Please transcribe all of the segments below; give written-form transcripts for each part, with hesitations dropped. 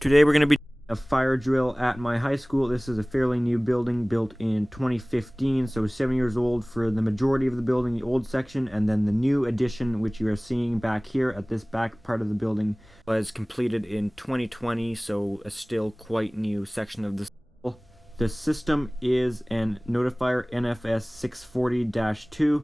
Today we're going to be doing a fire drill at my high school. This is a fairly new building built in 2015, so 7 years old for the majority of the building, the old section, and then the new addition, which you are seeing back here at this back part of the building, was completed in 2020, so a still quite new section of the school. The system is an Notifier NFS2-640.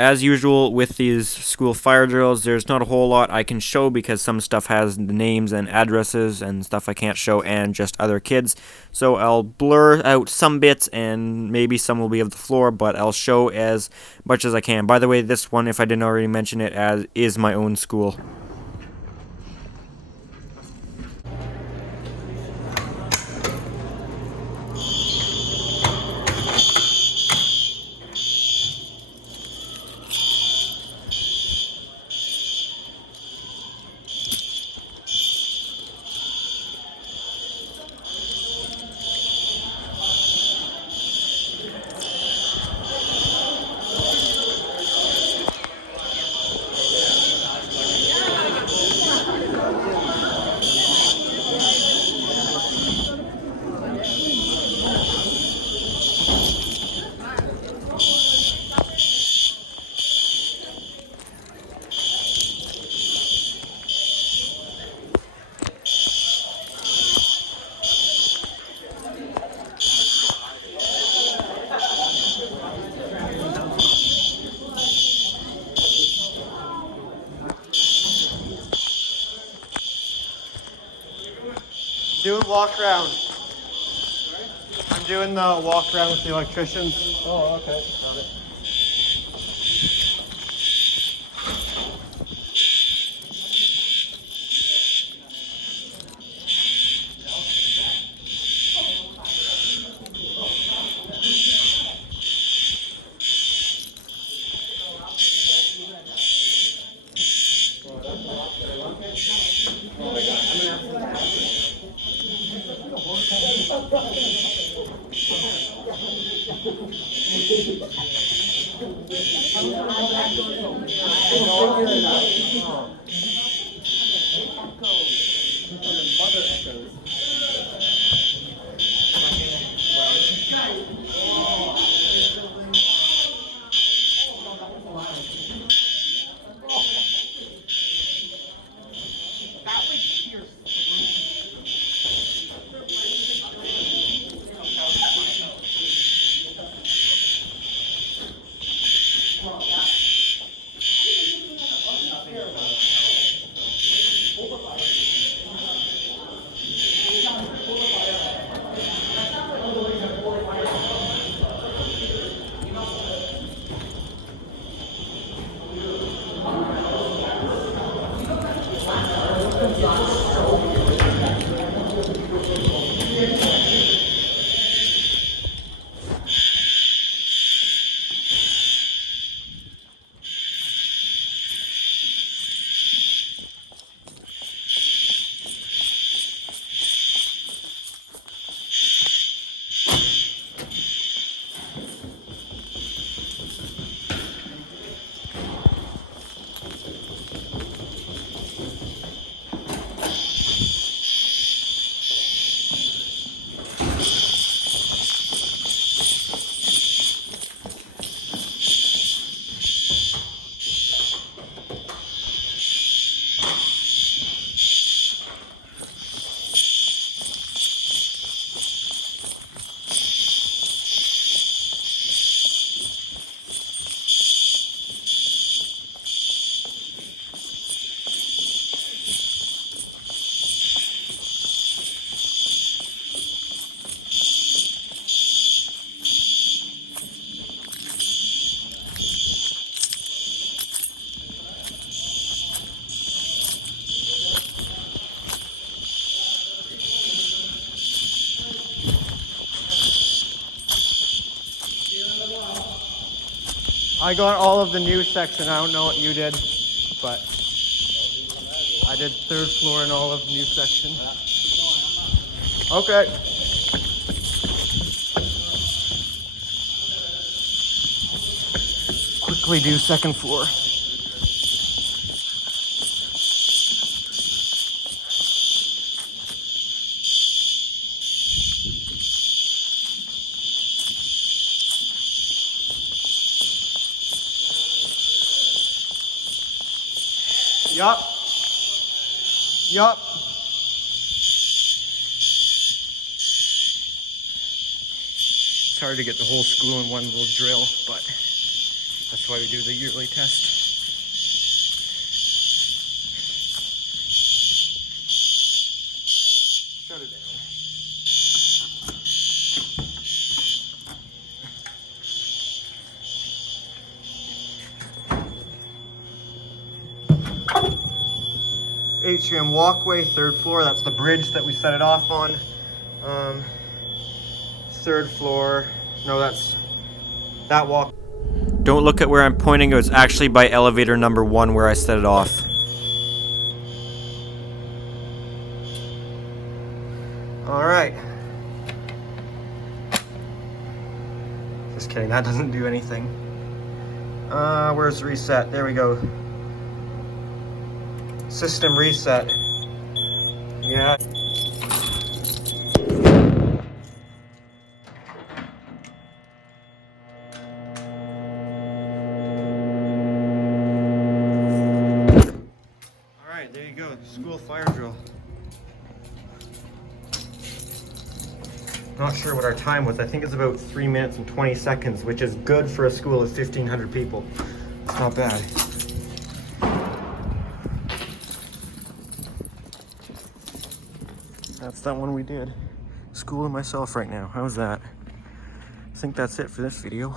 As usual with these school fire drills, there's not a whole lot I can show because some stuff has the names and addresses and stuff I can't show and just other kids. So I'll blur out some bits and maybe some will be of the floor, but I'll show as much as I can. By the way, this one, if I didn't already mention it, is my own school. Doing walk around. I'm doing the walk around with the electricians. Oh, okay. Got it. I got all of the new section. I don't know what you did, but I did third floor and all of new section. Okay. Quickly do second floor. Yup. Yup. It's hard to get the whole school in one little drill, but that's why we do the yearly test. Shut it down. Atrium walkway, 3rd floor. That's the bridge that we set it off on. 3rd floor. No, that's that walk. Don't look at where I'm pointing. It was actually by elevator number 1 where I set it off. All right. Just kidding. That doesn't do anything. Where's reset? There we go. System reset. Yeah. All right, there you go. School fire drill. Not sure what our time was. I think it's about 3 minutes and 20 seconds, which is good for a school of 1,500 people. It's not bad. That's that one we did. School and myself right now. How's that? I think that's it for this video.